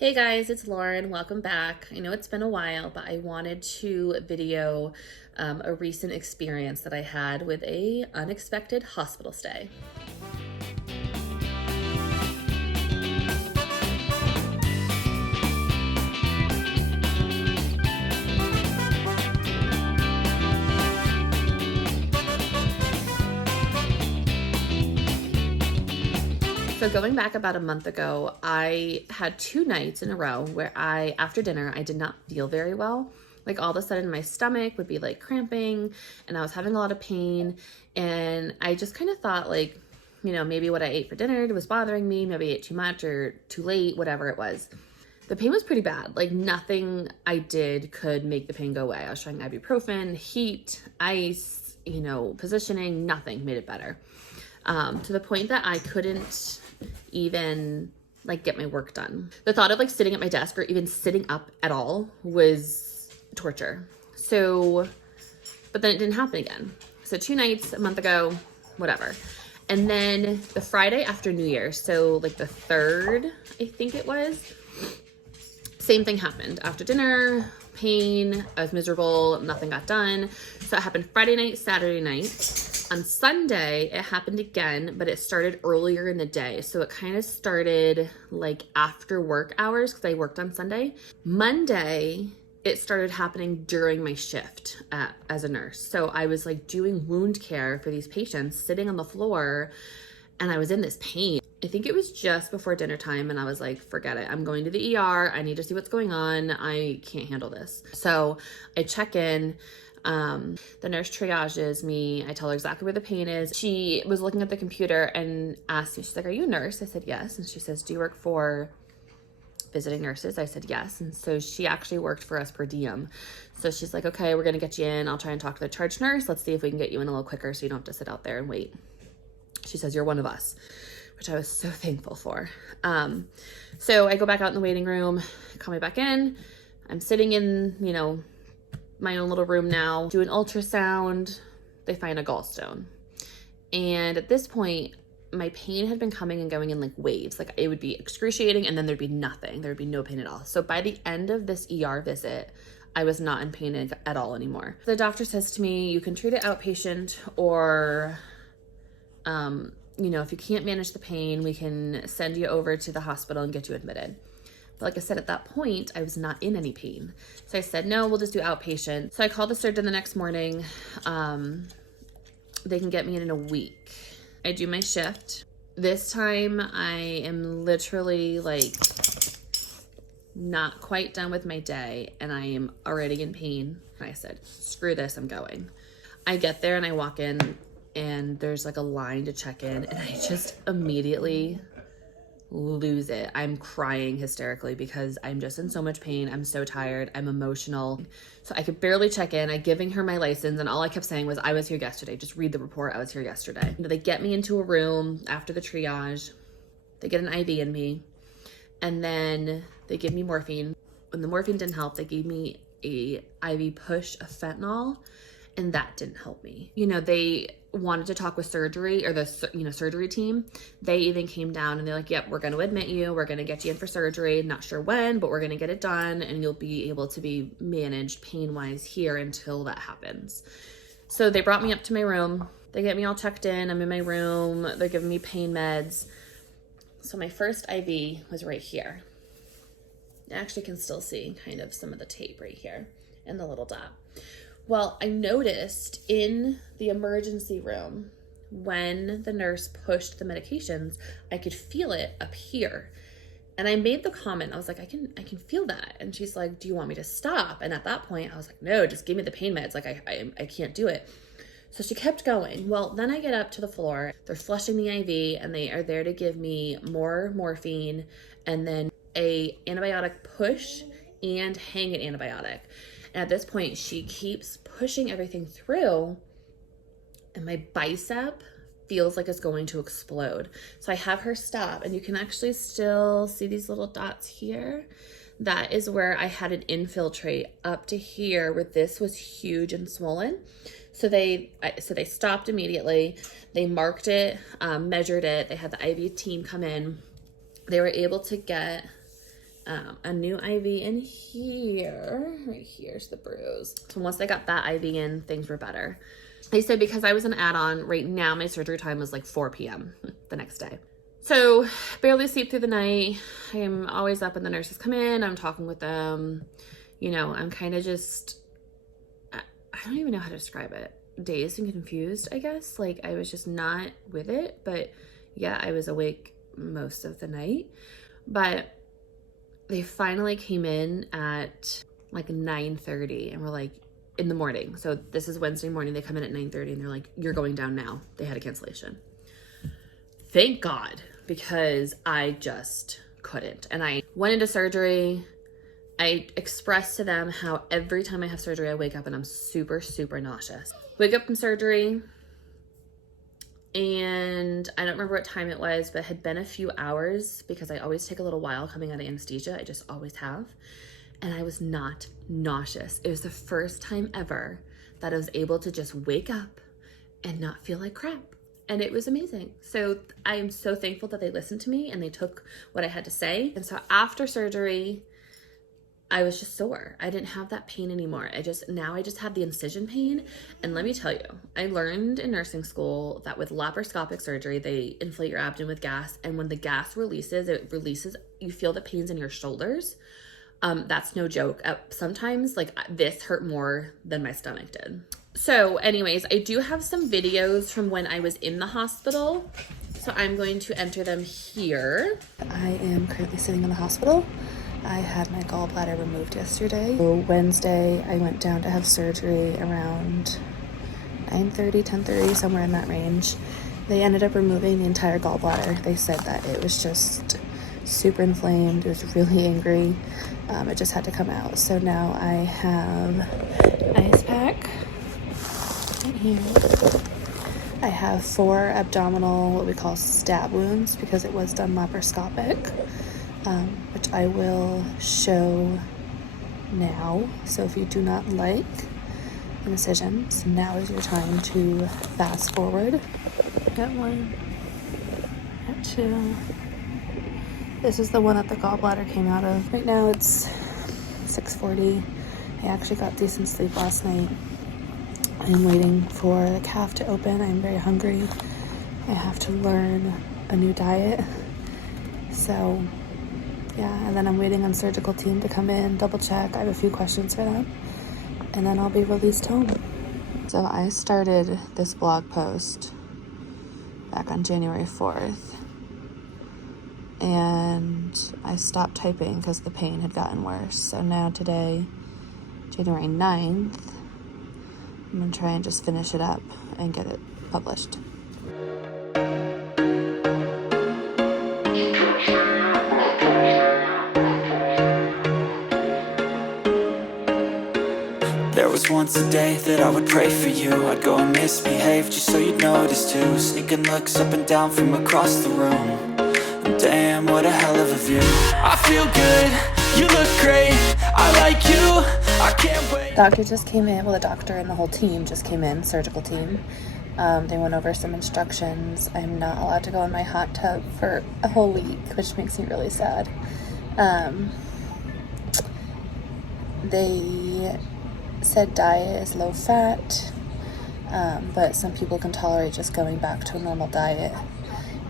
Hey guys, it's Lauren. Welcome back. I know it's been a while, but I wanted to video a recent experience that I had with a unexpected hospital stay. So going back about a month ago, I had 2 nights in a row where after dinner, I did not feel very well. Like all of a sudden my stomach would be like cramping and I was having a lot of pain. And I just kind of thought like, maybe what I ate for dinner was bothering me. Maybe I ate too much or too late, whatever it was. The pain was pretty bad. Like nothing I did could make the pain go away. I was trying ibuprofen, heat, ice, positioning, nothing made it better. To the point that I couldn't even like get my work done. The thought of like sitting at my desk or even sitting up at all was torture. But then it didn't happen again. So 2 nights a month ago, whatever. And then the Friday after New Year's, so like the 3rd, I think it was, same thing happened. After dinner, pain, I was miserable, nothing got done. So it happened Friday night, Saturday night. On Sunday, it happened again, but it started earlier in the day. So it kind of started like after work hours because I worked on Sunday. Monday, it started happening during my shift as a nurse. So I was like doing wound care for these patients, sitting on the floor, and I was in this pain. I think it was just before dinner time and I was like, forget it. I'm going to the ER. I need to see what's going on. I can't handle this. So I check in. The nurse triages me. I tell her exactly where the pain is. She was looking at the computer and asked me, she's like, are you a nurse? I said, yes. And she says, do you work for visiting nurses? I said, yes. And so she actually worked for us per diem. So she's like, okay, we're going to get you in. I'll try and talk to the charge nurse. Let's see if we can get you in a little quicker so you don't have to sit out there and wait. She says, you're one of us, which I was so thankful for. So I go back out in the waiting room, call me back in. I'm sitting in, my own little room now, do an ultrasound. They find a gallstone. And at this point, my pain had been coming and going in like waves. Like it would be excruciating and then there'd be nothing. There would be no pain at all. So by the end of this ER visit, I was not in pain at all anymore. The doctor says to me, you can treat it outpatient or, if you can't manage the pain, we can send you over to the hospital and get you admitted. But like I said, at that point, I was not in any pain. So I said, no, we'll just do outpatient. So I called the surgeon the next morning. They can get me in a week. I do my shift. This time I am literally like not quite done with my day and I am already in pain. And I said, screw this, I'm going. I get there and I walk in and there's like a line to check in and I just immediately lose it. I'm crying hysterically because I'm just in so much pain. I'm so tired. I'm emotional. So I could barely check in. I'm giving her my license and all I kept saying was, I was here yesterday. Just read the report. I was here yesterday. They get me into a room after the triage. They get an IV in me and then they give me morphine. When the morphine didn't help, they gave me a IV push of fentanyl and that didn't help me. They wanted to talk with surgery or the surgery team. They even came down and they're like, yep, we're going to admit you. We're going to get you in for surgery. Not sure when, but we're going to get it done and you'll be able to be managed pain-wise here until that happens. So they brought me up to my room. They get me all checked in. I'm in my room. They're giving me pain meds. So my first IV was right here. I actually can still see kind of some of the tape right here and the little dot. Well, I noticed in the emergency room, when the nurse pushed the medications, I could feel it up here. And I made the comment, I was like, I can feel that. And she's like, do you want me to stop? And at that point I was like, no, just give me the pain meds. Like I can't do it. So she kept going. Well, then I get up to the floor, they're flushing the IV and they are there to give me more morphine and then a antibiotic push and hang an antibiotic. And at this point, she keeps pushing everything through and my bicep feels like it's going to explode. So I have her stop and you can actually still see these little dots here. That is where I had an infiltrate up to here where this was huge and swollen. So they stopped immediately. They marked it, measured it. They had the IV team come in. They were able to get a new IV in here. Right here's the bruise. So once they got that IV in, things were better. They said because I was an add-on, right now my surgery time was like 4 p.m. the next day. So barely sleep through the night. I am always up when the nurses come in. I'm talking with them. You know, I'm kind of just, I don't even know how to describe it. Dazed and confused, I guess. Like I was just not with it. But yeah, I was awake most of the night. But they finally came in at like 9:30 and were like, in the morning. So this is Wednesday morning. They come in at 9:30 and they're like, you're going down now. They had a cancellation. Thank God, because I just couldn't. And I went into surgery. I expressed to them how every time I have surgery, I wake up and I'm super, super nauseous. Wake up from surgery and I don't remember what time it was, but it had been a few hours because I always take a little while coming out of anesthesia. I just always have. And I was not nauseous. It was the first time ever that I was able to just wake up and not feel like crap. And it was amazing. So I am so thankful that they listened to me and they took what I had to say. And so after surgery, I was just sore. I didn't have that pain anymore. Now I just have the incision pain. And let me tell you, I learned in nursing school that with laparoscopic surgery, they inflate your abdomen with gas. And when the gas releases, you feel the pains in your shoulders. That's no joke. Sometimes like this hurt more than my stomach did. So anyways, I do have some videos from when I was in the hospital. So I'm going to enter them here. I am currently sitting in the hospital. I had my gallbladder removed yesterday. So Wednesday, I went down to have surgery around 9:30, 10:30, somewhere in that range. They ended up removing the entire gallbladder. They said that it was just super inflamed. It was really angry. It just had to come out. So now I have ice pack right here. I have 4 abdominal, what we call stab wounds, because it was done laparoscopic, which I will show now. So if you do not like incisions, now is your time to fast forward. Got 1, got 2. This is the one that the gallbladder came out of. Right now it's 6:40. I actually got decent sleep last night. I'm waiting for the calf to open. I'm very hungry. I have to learn a new diet. So yeah, and then I'm waiting on surgical team to come in, double check. I have a few questions for them, and then I'll be released home. So I started this blog post back on January 4th. And I stopped typing because the pain had gotten worse. So now today, January 9th, I'm going to try and just finish it up and get it published. There was once a day that I would pray for you. I'd go and misbehave just so you'd notice too. Sneaking looks up and down from across the room. Damn, what a hell of a view. I feel good, you look great, I like you, I can't wait. Doctor just came in, well the doctor and the whole team just came in, surgical team. They went over some instructions. I'm not allowed to go in my hot tub for a whole week, which makes me really sad. They said diet is low fat, but some people can tolerate just going back to a normal diet.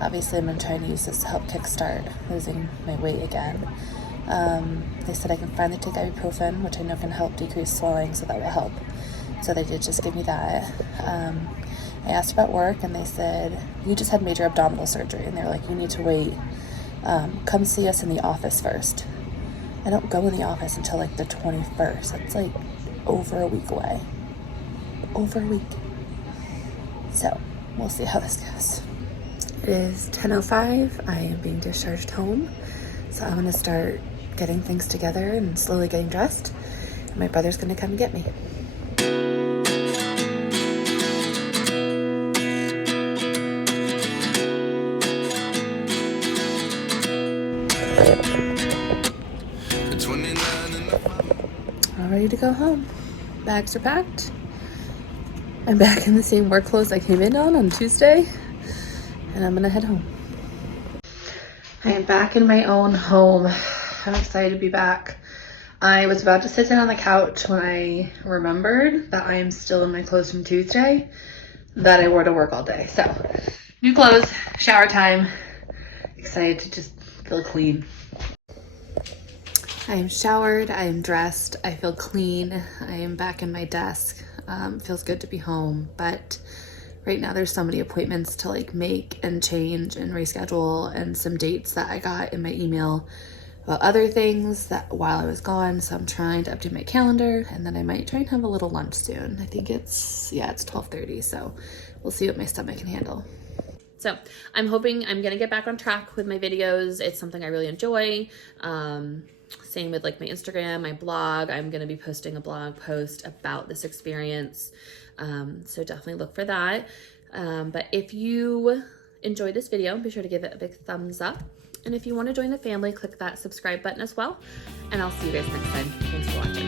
Obviously, I'm going to try and use this to help kickstart losing my weight again. They said I can finally take ibuprofen, which I know can help decrease swelling, so that will help. So they did just give me that. I asked about work, and they said, you just had major abdominal surgery. And they're like, you need to wait. Come see us in the office first. I don't go in the office until like the 21st. That's like over a week away. Over a week. So we'll see how this goes. It is 10:05. I am being discharged home. So I'm going to start getting things together and slowly getting dressed. And my brother's going to come and get me. All ready to go home. Bags are packed. I'm back in the same work clothes I came in on Tuesday. And I'm gonna head home. I am back in my own home. I'm excited to be back. I was about to sit down on the couch when I remembered that I am still in my clothes from Tuesday that I wore to work all day. So, new clothes, shower time, excited to just feel clean. I am showered, I am dressed, I feel clean, I am back in my desk. Feels good to be home, but right now there's so many appointments to like make and change and reschedule, and some dates that I got in my email about other things that while I was gone. So I'm trying to update my calendar, and then I might try and have a little lunch soon. I think it's 12:30, so we'll see what my stomach can handle. So I'm hoping I'm gonna get back on track with my videos. It's something I really enjoy. Same with like my Instagram, my blog. I'm gonna be posting a blog post about this experience. So definitely look for that. But if you enjoyed this video, be sure to give it a big thumbs up. And if you want to join the family, click that subscribe button as well. And I'll see you guys next time. Thanks for watching.